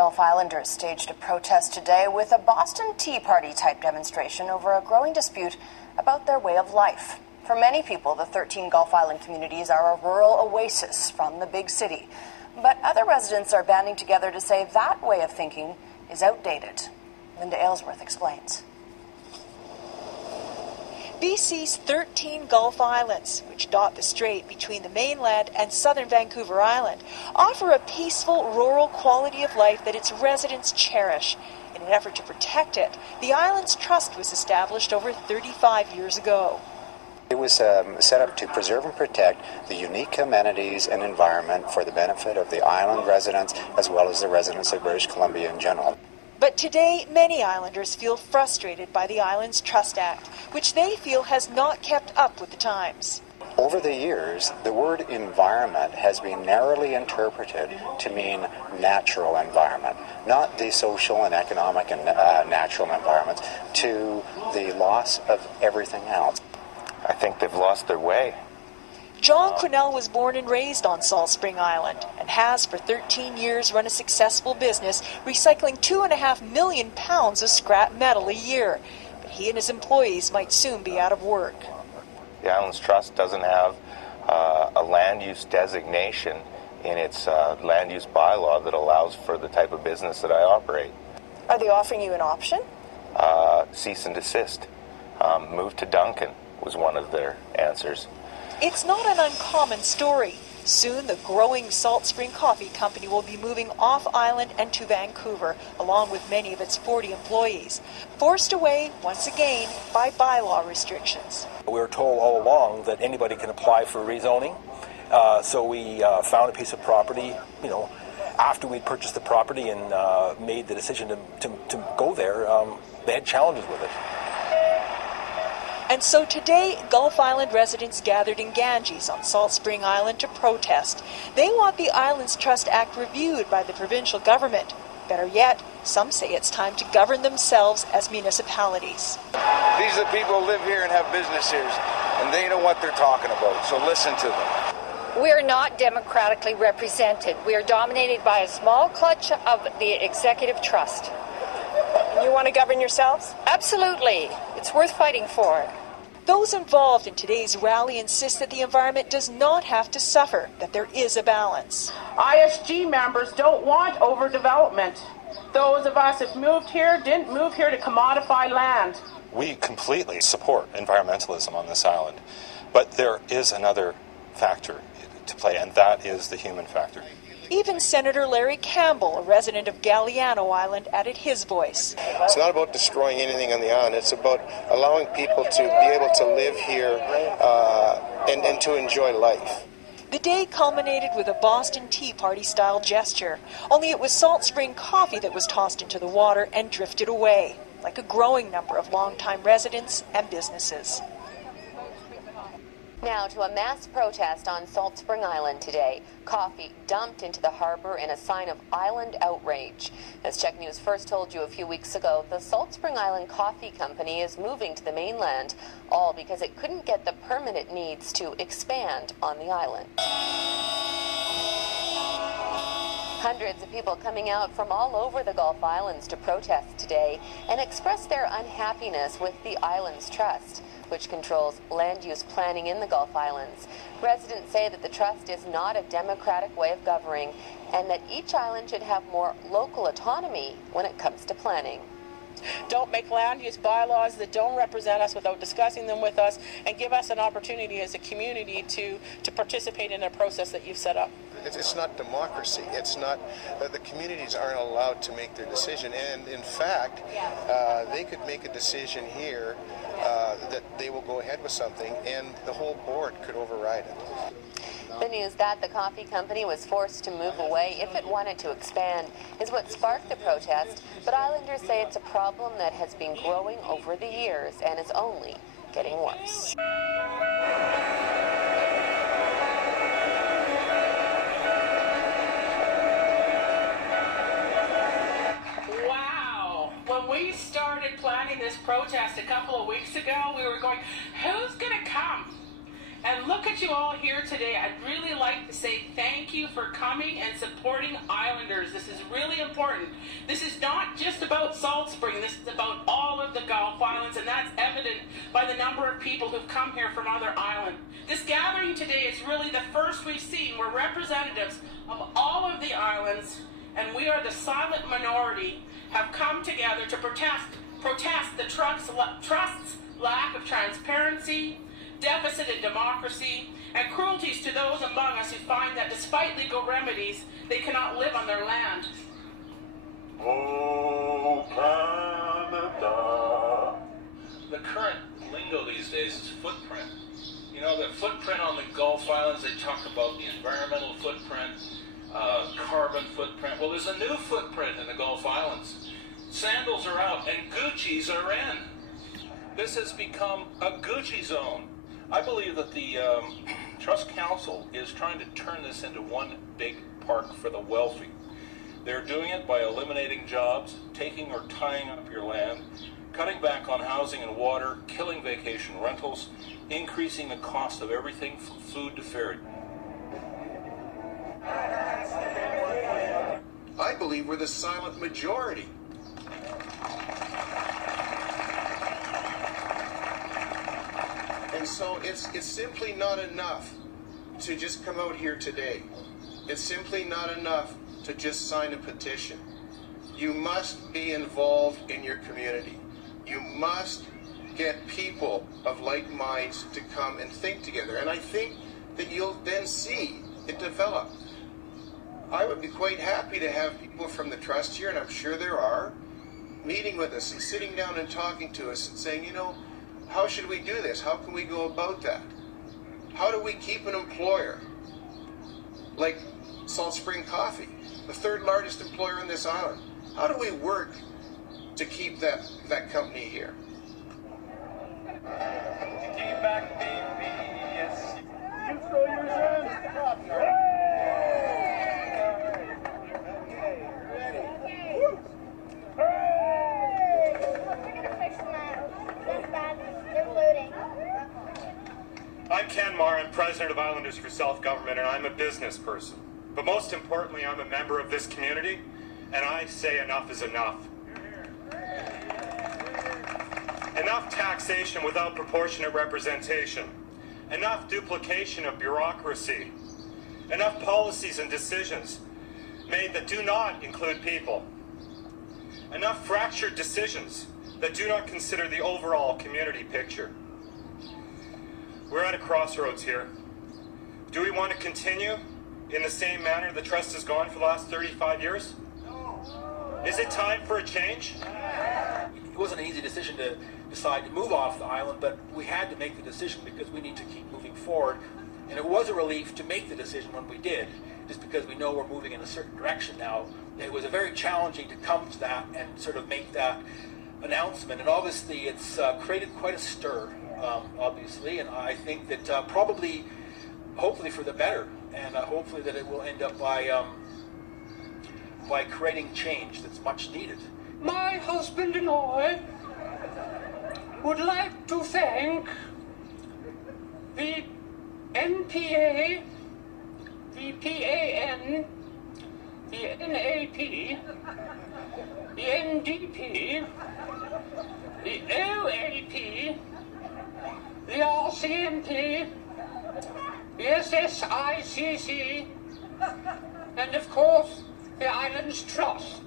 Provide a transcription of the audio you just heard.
Gulf Islanders staged a protest today with a Boston Tea Party type demonstration over a growing dispute about their way of life. For many people, the 13 Gulf Island communities are a rural oasis from the big city. But other residents are banding together to say that way of thinking is outdated. Linda Aylesworth explains. BC's 13 Gulf Islands, which dot the strait between the mainland and southern Vancouver Island, offer a peaceful, rural quality of life that its residents cherish. In an effort to protect it, the Islands Trust was established over 35 years ago. It was set up to preserve and protect the unique amenities and environment for the benefit of the island residents as well as the residents of British Columbia in general. But today, many islanders feel frustrated by the Islands Trust Act, which they feel has not kept up with the times. Over the years, the word environment has been narrowly interpreted to mean natural environment, not the social and economic and natural environments, to the loss of everything else. I think they've lost their way. John Quinnell was born and raised on Salt Spring Island and has for 13 years run a successful business recycling 2.5 million pounds of scrap metal a year. But he and his employees might soon be out of work. The Islands Trust doesn't have a land use designation in its land use bylaw that allows for the type of business that I operate. Are they offering you an option? Cease and desist. Move to Duncan was one of their answers. It's not an uncommon story. Soon, the growing Salt Spring Coffee Company will be moving off island and to Vancouver, along with many of its 40 employees, forced away once again by bylaw restrictions. We were told all along that anybody can apply for rezoning, so we found a piece of property, after we'd purchased the property and made the decision to go there. They had challenges with it. And so today, Gulf Island residents gathered in Ganges on Salt Spring Island to protest. They want the Islands Trust Act reviewed by the provincial government. Better yet, some say it's time to govern themselves as municipalities. These are the people who live here and have business here, and they know what they're talking about, so listen to them. We are not democratically represented. We are dominated by a small clutch of the executive trust. And you want to govern yourselves? Absolutely. It's worth fighting for. Those involved in today's rally insist that the environment does not have to suffer, that there is a balance. ISG members don't want overdevelopment. Those of us that moved here didn't move here to commodify land. We completely support environmentalism on this island, but there is another factor to play, and that is the human factor. Even Senator Larry Campbell, a resident of Galiano Island, added his voice. It's not about destroying anything on the island. It's about allowing people to be able to live here and to enjoy life. The day culminated with a Boston Tea Party-style gesture, only it was Salt Spring Coffee that was tossed into the water and drifted away, like a growing number of longtime residents and businesses. Now to a mass protest on Salt Spring Island today. Coffee dumped into the harbor in a sign of island outrage. As Chek News first told you a few weeks ago, the Salt Spring Island Coffee Company is moving to the mainland, all because it couldn't get the permit needs to expand on the island. Hundreds of people coming out from all over the Gulf Islands to protest today and express their unhappiness with the Islands Trust, which controls land use planning in the Gulf Islands. Residents say that the trust is not a democratic way of governing and that each island should have more local autonomy when it comes to planning. Don't make land use bylaws that don't represent us without discussing them with us, and give us an opportunity as a community to participate in a process that you've set up. It's not democracy. It's not the communities aren't allowed to make their decision, and in fact, they could make a decision here that they will go ahead with something, and the whole board could override it. The news that the coffee company was forced to move away if it wanted to expand is what sparked the protest, but islanders say it's a problem that has been growing over the years and is only getting worse. Wow! When we started planning this protest a couple of weeks ago, we were going, who's going to come? And look at you all here today. I'd really like to say thank you for coming and supporting Islanders. This is really important. This is not just about Salt Spring. This is about all of the Gulf Islands, and that's evident by the number of people who've come here from other islands. This gathering today is really the first we've seen where representatives of all of the islands, and we are the silent minority, have come together to protest the trust's lack of transparency, deficit in democracy, and cruelties to those among us who find that despite legal remedies, they cannot live on their land. Oh, Canada. The current lingo these days is footprint. You know, the footprint on the Gulf Islands, they talk about the environmental footprint, carbon footprint. Well, there's a new footprint in the Gulf Islands. Sandals are out and Gucci's are in. This has become a Gucci zone. I believe that the Trust Council is trying to turn this into one big park for the wealthy. They're doing it by eliminating jobs, taking or tying up your land, cutting back on housing and water, killing vacation rentals, increasing the cost of everything from food to ferry. I believe we're the silent majority. And so it's simply not enough to just come out here today. It's simply not enough to just sign a petition. You must be involved in your community. You must get people of like minds to come and think together. And I think that you'll then see it develop. I would be quite happy to have people from the Trust here, and I'm sure there are, meeting with us and sitting down and talking to us and saying, you know, how should we do this? How can we go about that? How do we keep an employer like Salt Spring Coffee, the third largest employer on this island? How do we work to keep that company here? Keep back, baby, yes. I'm Ken Marr, I'm president of Islanders for Self-Government, and I'm a business person. But most importantly, I'm a member of this community, and I say enough is enough. Enough taxation without proportionate representation. Enough duplication of bureaucracy. Enough policies and decisions made that do not include people. Enough fractured decisions that do not consider the overall community picture. We're at a crossroads here. Do we want to continue in the same manner the Trust has gone for the last 35 years? Is it time for a change? It wasn't an easy decision to decide to move off the island, but we had to make the decision because we need to keep moving forward. And it was a relief to make the decision when we did, just because we know we're moving in a certain direction now. It was very challenging to come to that and sort of make that announcement. And obviously it's created quite a stir, obviously, and I think that probably, hopefully for the better, and hopefully that it will end up by creating change that's much needed. My husband and I would like to thank the NPA, the PAN, the NAP, the NDP, the OAP, the RCMP, the SSICC, and of course the Islands Trust.